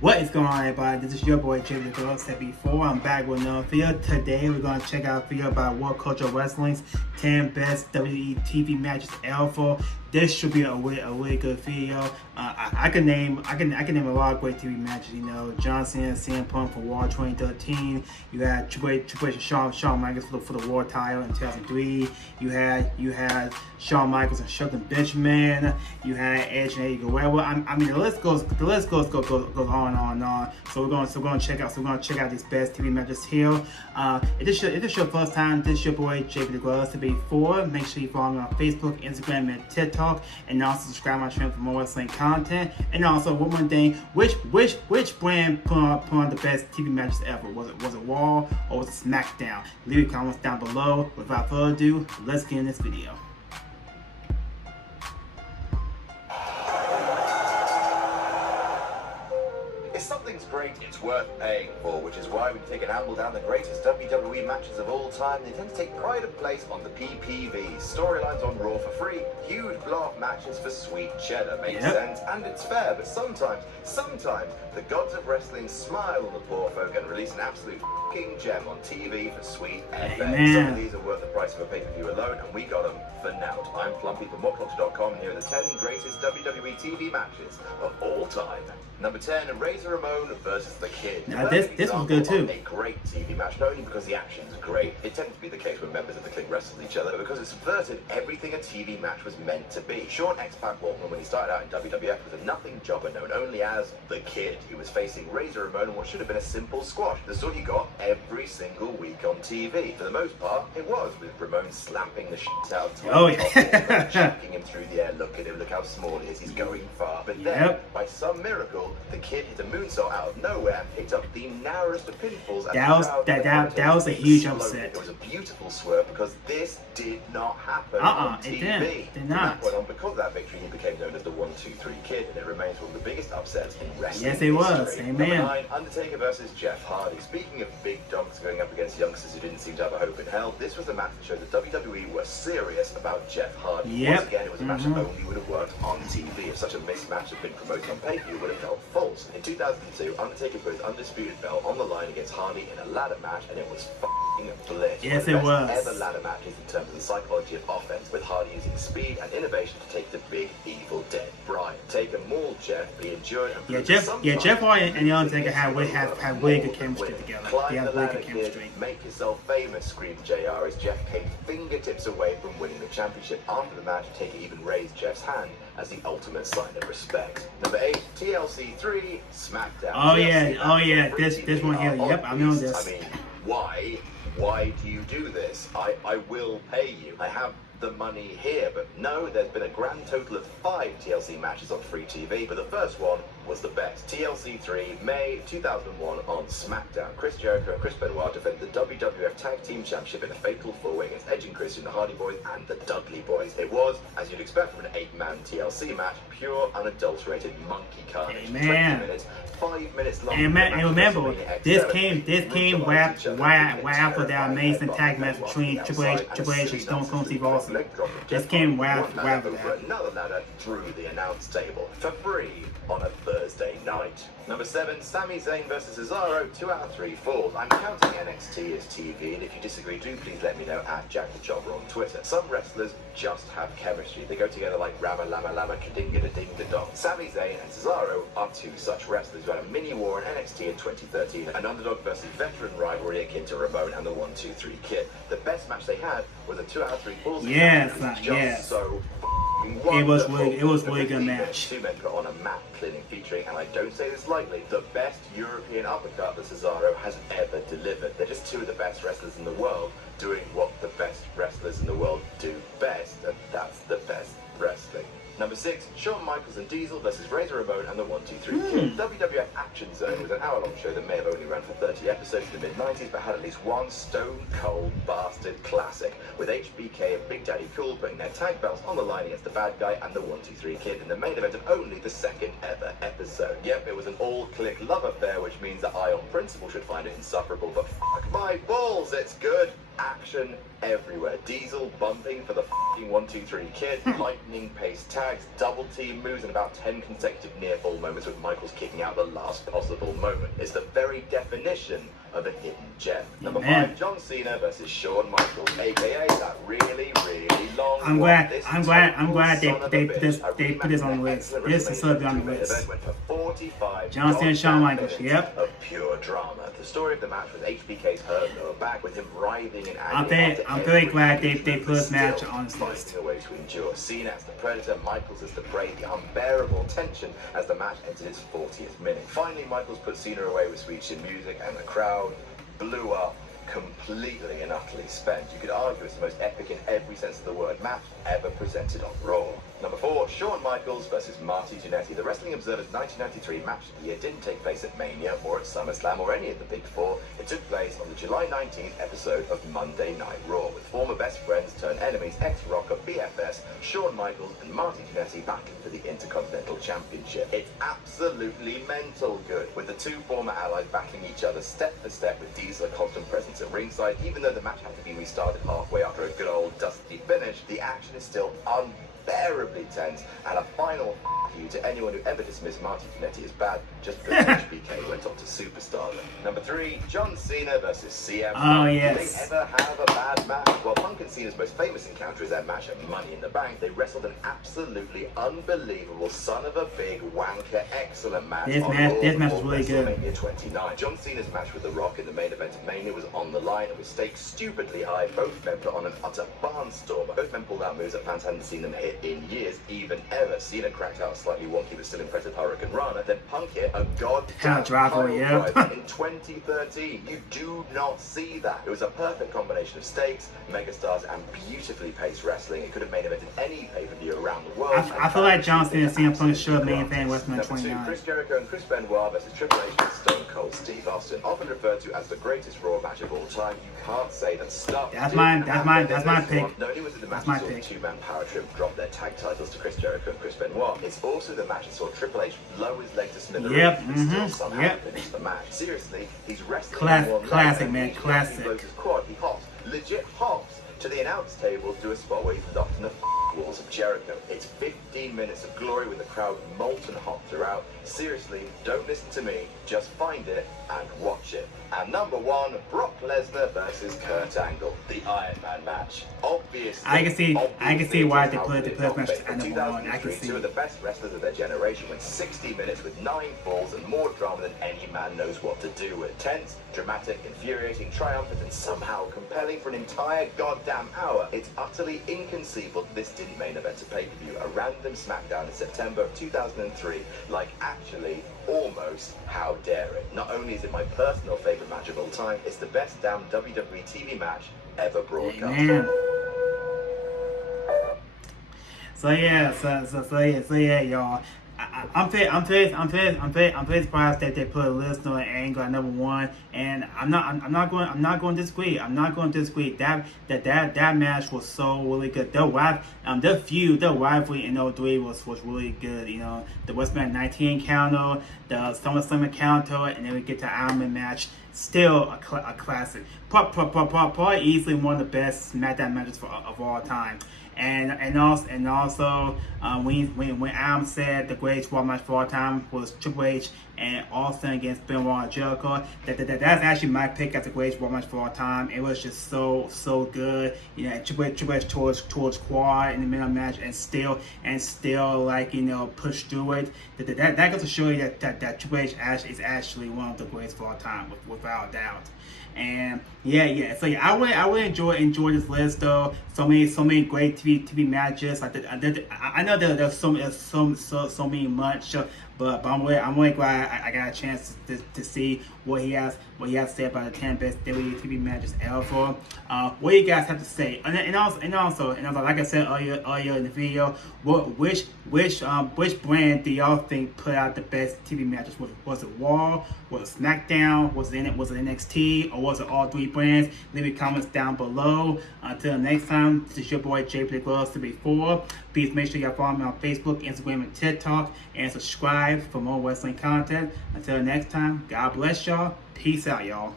What is going on, everybody? This is your boy JPTHEGLOVE74. I'm back with another video. Today we're going to check out a video about WhatCulture Wrestling's 10 best WWE TV matches ever. This should be a really good video. I can name a lot of great TV matches. You know, John Cena, CM Punk for Raw 2013. You had Triple H and Shawn Michaels for the War title in 2003. You had Shawn Michaels and Shelton Benjamin. You had Edge and Eddie Guerrero. I mean, the list goes on and on and on. So we're going to check out these best TV matches here. If this is your first time, this is your boy JPTHEGLOVE74. Make sure you follow me on Facebook, Instagram, and TikTok, and also subscribe to my channel for more wrestling content. And also, one more thing: which brand put on the best TV matches ever? Was it Raw or was it SmackDown? Leave your comments down below. Without further ado, let's get in this video. If something's great, it's worth paying for, which is why we take an amble down the greatest WWE matches of all time. They tend to take pride of place on the PPV. Storylines on Raw for free, huge blow-off matches for sweet cheddar. Makes sense, and it's fair, but sometimes, the gods of wrestling smile on the poor folk and release an absolute f***ing gem on TV for sweet FX. Some of these are worth the price of a pay-per-view alone, and we got them for now. I'm Plumpy from WhatCulture.com, and here are the 10 greatest WWE TV matches of all time. Number 10, Razor Ramon versus The Kid. Now this was good too. A great TV match, not only because the action's great, it tends to be the case when members of the clique wrestle each other, but because it subverted everything a TV match was meant to be. Sean X-Pac Waltman, when he started out in WWF, was a nothing jobber known only as The Kid. He was facing Razor Ramon in what should have been a simple squash, the sort you got every single week on TV. For the most part, it was, with Ramon slapping the shit out of Tom, chucking him through the air. Look at him, look how small he is, he's going far. But then, by some miracle, The Kid hit a moonsault out of nowhere and picked up the narrowest of pinfalls. That was a huge upset. It was a beautiful swerve because this did not happen on TV. It did not. Well, because of that victory, he became known as the 1-2-3 Kid, and it remains one of the biggest upsets in wrestling. Yes, it was. Amen. Number 9, Undertaker versus Jeff Hardy. Speaking of big dogs going up against youngsters who didn't seem to have a hope in hell, this was the match that showed that WWE were serious about Jeff Hardy. Once again, it was a match that only would have worked on TV. If such a mismatch had been promoted on pay-per-view, it would have felt false. In 2002, Undertaker put his undisputed belt on the line against Hardy in a ladder match, and it was f***ing bliss. Yes, it was. One of the best ever ladder matches in terms of the psychology of offense, with Hardy using speed and innovation to take the big evil dead Brian. Taker mauled Jeff, he endured and Jeff Hardy and the Undertaker have really good chemistry together. They have really good chemistry. Make yourself famous, screamed JR as Jeff came fingertips away from winning the championship. After the match, Taker even raised Jeff's hand as the ultimate sign of respect. Number 8, TLC 3, SmackDown. Oh yeah, this one here. Yep, I know this. I mean, why do you do this? I will pay you. I have the money here, but no, there's been a grand total of 5 TLC matches on free TV, but the first one was the best. TLC 3, May 2001 on SmackDown. Chris Jericho and Chris Benoit defended the WWF Tag Team Championship in a fatal 4-way against Edge and Christian, the Hardy Boys, and the Dudley Boys. It was, as you'd expect from an 8-man TLC match, pure, unadulterated monkey carnage. 20 minutes, 5 minutes long. And remember, this came right after that amazing tag match between Triple H and Stone Cold Steve Austin. This came right after that. Another ladder through the announce table for free on a Thursday night. Number 7, Sami Zayn versus Cesaro, 2 out of 3 falls. I'm counting NXT as TV, and if you disagree, do please let me know at Jack the Jobber on Twitter. Some wrestlers just have chemistry. They go together like Rama Lama Lama Kadinga Ding da Dong. Sami Zayn and Cesaro are 2 such wrestlers who had a mini war in NXT in 2013, an underdog versus veteran rivalry akin to Ramon and the 1-2-3 Kid. The best match they had was a 2 out of 3 falls. So it was really good match. 2 men put on a mat clinic featuring, and I don't say this lightly, the best European uppercut that Cesaro has ever delivered. They're just 2 of the best wrestlers in the world doing what the best wrestlers in the world do best, and that's the best wrestling. Number 6, Shawn Michaels and Diesel versus Razor Ramon and the 1-2-3 Kid. WWF Action Zone was an hour-long show that may have only run for 30 episodes in the mid-90s, but had at least one stone-cold bastard classic, with HBK and Big Daddy Cool putting their tag belts on the line against the bad guy and the 1-2-3 Kid in the main event of only the 2nd ever episode. Yep, it was an all-click love affair, which means that I, on principle, should find it insufferable, but fuck my balls, it's good. Action everywhere. Diesel bumping for the f***ing 1-2-3 kid, lightning-paced tags, double-team moves, and about 10 consecutive near-fall moments with Michaels kicking out the last possible moment. It's the very definition of a hidden gem. Number 5, John Cena versus Shawn Michaels, aka that really, really long I'm glad they put this on the list. This is something on the list. Went for 45 John Cena, Shawn Michaels, yep. Of pure drama. The story of the match with HBK's hurt lower back, with him writhing in agony. I'm very glad they put this match on this list. A way to endure. Cena as the Predator, Michaels as the Prey, the unbearable tension as the match entered its 40th minute. Finally, Michaels put Cena away with sweet chin music, and the crowd blew up, completely and utterly spent. You could argue it's the most epic in every sense of the word match ever presented on Raw. Number 4, Shawn Michaels versus Marty Jannetty. The Wrestling Observer's 1993 Match of the Year didn't take place at Mania or at SummerSlam or any of the Big Four. It took place on the July 19th episode of Monday Night Raw, with former best friends turned enemies, ex-Rocker BFS, Shawn Michaels and Marty Jannetty battling for the Intercontinental Championship. It's absolutely mental good, with the two former allies battling each other step for step, with Diesel a constant presence at ringside. Even though the match had to be restarted halfway after a good old dusty finish, the action is still unbearably tense, and a final you to anyone who ever dismissed Marty Jannetty as bad just because HBK went on to superstardom. Number 3, John Cena versus CM Punk. Oh, yes. Did they ever have a bad match? Well, Punk and Cena's most famous encounter is their match at Money in the Bank. They wrestled an absolutely unbelievable son of a big wanker excellent match. This match was really good. WrestleMania 29. John Cena's match with The Rock in the main event of Mania was on the line and with stakes stupidly high. Both men put on an utter barnstormer. Both men pulled out moves that fans hadn't seen them hit in years, even ever. Cena cracked out a slightly wonky but still impressive Hurricane Rana, then Punk hit a goddamn driver in 2013. You do not see that. It was a perfect combination of stakes, megastars, and beautifully paced wrestling. It could have made evented any pay-per-view around the world. I feel like John Cena and CM Punk should main event WrestleMania 29. Chris Jericho and Chris Benoit versus Triple H and Stone Cold Steve Austin, often referred to as the greatest Raw match of all time. You can't say that stuff. That's my pick. Not only was it the match that saw the two-man power trip drop their tag titles to Chris Jericho and Chris Benoit, it's also the match that saw Triple H lower his leg to smithereens and still somehow finish the match. Seriously, he's wrestling classic, man, classic. He blows his quad, he hops, legit hops, to the announce table to do a spot where he's locked in the walls of Jericho. It's 15 minutes of glory with the crowd molten hot throughout. Seriously, don't listen to me, just find it and watch it. And number 1, Brock Lesnar versus Kurt Angle, the Iron Man match. Obviously, I can see why they put this match at number 1. I can see. Two of the best wrestlers of their generation went 60 minutes with 9 falls and more drama than any man knows what to do with. Tense, dramatic, infuriating, triumphant, and somehow compelling for an entire goddamn hour. It's utterly inconceivable that this didn't main event a pay-per-view, a random SmackDown in September of 2003. Like, actually, almost, how dare it? Not only is it my personal favorite match of all time, it's the best damn WWE TV match ever broadcast. Amen. So yeah, y'all. I'm very surprised that they put Lesnar and Angle at number 1, and I'm not going to disagree. I'm not going to disagree. That match was so really good. The rivalry in 03 was really good. You know, the WrestleMania 19 encounter, the SummerSlam encounter, and then we get to Iron Man match. Still a classic. Probably easily one of the best SmackDown matches of all time. And also when Adam said the greatest Raw match of all time was Triple H and Austin against Benoit and Jericho, that's actually my pick as the greatest Raw match of all time. It was just so good. You know, Triple H towards Quad in the middle of the match and still like, you know, push through it. That goes to show you that Triple H is actually one of the greatest of all time, without a doubt. And yeah. So yeah, I would enjoy this list though. So many great TV matches. I know there's so many much, but I'm really glad I got a chance to see what he has to say about the 10 best WWE TV matches ever. What do you guys have to say? And also, like I said earlier in the video, which brand do y'all think put out the best TV matches? Was it RAW? Was it SmackDown? Was it NXT? Or was it all 3 brands? Leave your comments down below. Until next time, this is your boy JPTHEGLOVE74. Please make sure y'all follow me on Facebook, Instagram, and TikTok, and subscribe for more wrestling content. Until next time, God bless y'all. Peace out, y'all.